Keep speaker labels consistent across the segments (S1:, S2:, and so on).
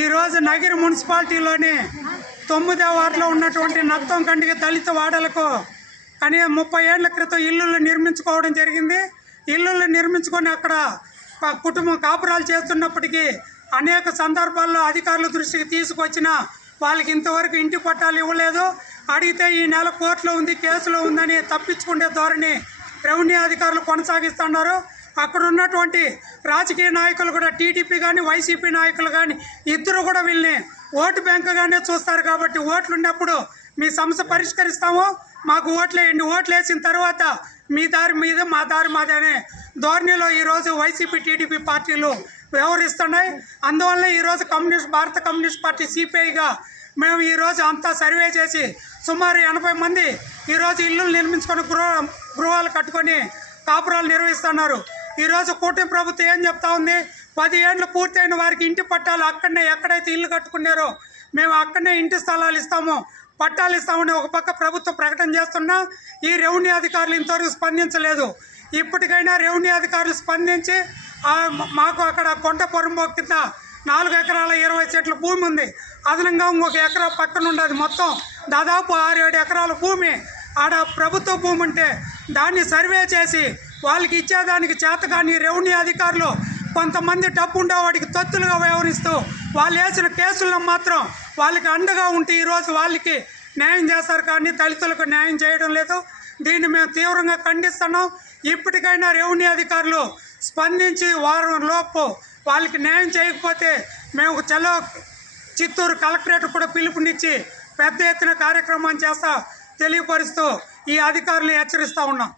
S1: ఈరోజు నగిరి మున్సిపాలిటీలోని తొమ్మిదో వార్డులో ఉన్నటువంటి నత్తం కండిగ దళిత వాడలకు కానీ ముప్పై ఏళ్ళ క్రితం ఇల్లులు నిర్మించుకోవడం జరిగింది. ఇల్లులు నిర్మించుకొని అక్కడ కుటుంబం కాపురాలు చేస్తున్నప్పటికీ అనేక సందర్భాల్లో అధికారుల దృష్టికి తీసుకొచ్చిన వాళ్ళకి ఇంతవరకు ఇంటి పట్టాలు ఇవ్వలేదు. అడిగితే ఈ నెల కోర్టులో ఉంది కేసులో ఉందని తప్పించుకునే ధోరణి రెవెన్యూ అధికారులు కొనసాగిస్తున్నారు. అక్కడ ఉన్నటువంటి రాజకీయ నాయకులు కూడా టీడీపీ కానీ వైసీపీ నాయకులు కానీ ఇద్దరు కూడా వీళ్ళని ఓటు బ్యాంకుగానే చూస్తారు కాబట్టి ఓట్లు ఉన్నప్పుడు మీ సమస్య పరిష్కరిస్తాము. మాకు ఓట్లు వేయండి ఓట్లు వేసిన తర్వాత మీ దారి మీద మా దారి మాది అనే ధోరణిలో ఈరోజు వైసీపీ టీడీపీ పార్టీలు వ్యవహరిస్తున్నాయి. అందువల్ల ఈరోజు కమ్యూనిస్ట్ భారత కమ్యూనిస్ట్ పార్టీ సిపిఐగా మేము ఈరోజు అంతా సర్వే చేసి సుమారు ఎనభై మంది ఈరోజు ఇల్లులు నిర్మించుకొని గృహ గృహాలు కట్టుకొని కాపురాలు నిర్వహిస్తున్నారు. ఈరోజు కూటమి ప్రభుత్వం ఏం చెప్తా ఉంది? పది ఏళ్ళు పూర్తయిన వారికి ఇంటి పట్టాలు అక్కడనే ఎక్కడైతే ఇల్లు కట్టుకున్నారో మేము అక్కడనే ఇంటి స్థలాలు ఇస్తాము. పట్టాలు ఇస్తామని ఒక పక్క ప్రభుత్వం ప్రకటన చేస్తున్నా ఈ రెవెన్యూ అధికారులు ఇంతవరకు స్పందించలేదు. ఇప్పటికైనా రెవెన్యూ అధికారులు స్పందించి మాకు అక్కడ కొండ పొరంబో కింద నాలుగు ఎకరాల ఇరవై చెట్ల భూమి ఉంది. అదనంగా ఇంకొక ఎకరా పక్కన ఉండదు మొత్తం. దాదాపు ఆరు ఏడు ఎకరాల భూమి. ఆడ ప్రభుత్వ భూమి ఉంటే దాన్ని సర్వే చేసి వాళ్ళకి ఇచ్చేదానికి చేత కానీ రెవెన్యూ అధికారులు కొంతమంది డబ్బు ఉండేవాడికి తొత్తులుగా వ్యవహరిస్తూ వాళ్ళు వేసిన కేసుల్లో మాత్రం వాళ్ళకి అండగా ఉంటే ఈరోజు వాళ్ళకి న్యాయం చేస్తారు కానీ దళితులకు న్యాయం చేయడం లేదు. దీన్ని మేము తీవ్రంగా ఖండిస్తున్నాం. ఇప్పటికైనా రెవెన్యూ అధికారులు స్పందించి వారం లోపు వాళ్ళకి న్యాయం చేయకపోతే మేము చలో చిత్తూరు కలెక్టరేట్ కూడా పిలుపునిచ్చి పెద్ద ఎత్తున కార్యక్రమం చేస్తా తెలియపరుస్తూ ఈ అధికారులు హెచ్చరిస్తూ ఉన్నాం.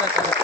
S1: Gracias.